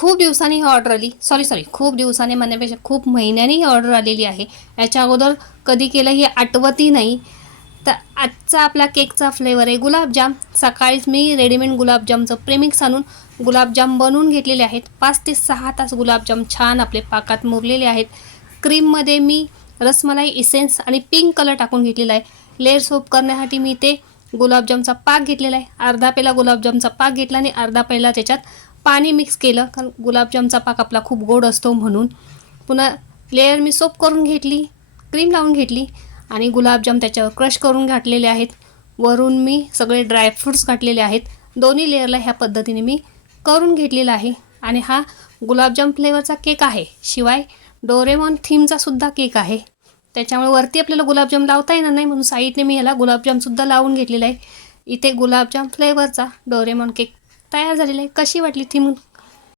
खूप दिवसांनी ही ऑर्डर आली. सॉरी खूप दिवसांनी म्हणण्यापेक्षा खूप महिन्यांनी ही ऑर्डर आलेली आहे. याच्या अगोदर कधी केलं हे आठवतही नाही. तर आजचा आपला केकचा फ्लेवर आहे गुलाबजाम. सकाळीच मी रेडीमेड गुलाबजामचं प्रेमिक्स आणून गुलाबजाम बनवून घेतलेले आहेत. 5 ते 6 तास गुलाबजाम छान आपले पाकात मुरलेले आहेत. क्रीममध्ये मी रसमलाई इसेन्स आणि पिंक कलर टाकून घेतलेला आहे. लेअर सोप करण्यासाठी मी ते गुलाबजामचा पाक घेतलेला आहे. अर्धा पेला गुलाबजामचा पाक घेतला आणि अर्धा पेला त्याच्यात पाणी मिक्स केलं, कारण गुलाबजामचा पाक आपला खूप गोड असतो म्हणून. पुन्हा लेअर मी सोप करून घेतली, क्रीम लावून घेतली आणि गुलाबजाम त्याच्यावर क्रश करून घातलेले आहेत. वरून मी सगळे ड्रायफ्रूट्स घातलेले आहेत. दोन्ही लेअरला ह्या पद्धतीने मी करून घेतलेला आहे. आणि हा गुलाबजाम फ्लेवरचा केक आहे. शिवाय डोरेमॉन थीमचा सुद्धा केक आहे. त्याच्यामुळे वरती आपल्याला गुलाबजाम लावता येणार नाही, म्हणून साईडने मी ह्याला गुलाबजामसुद्धा लावून घेतलेला आहे. इथे गुलाबजाम फ्लेवरचा डोरेमॉन केक तयार झालेला आहे. कशी वाटली थीम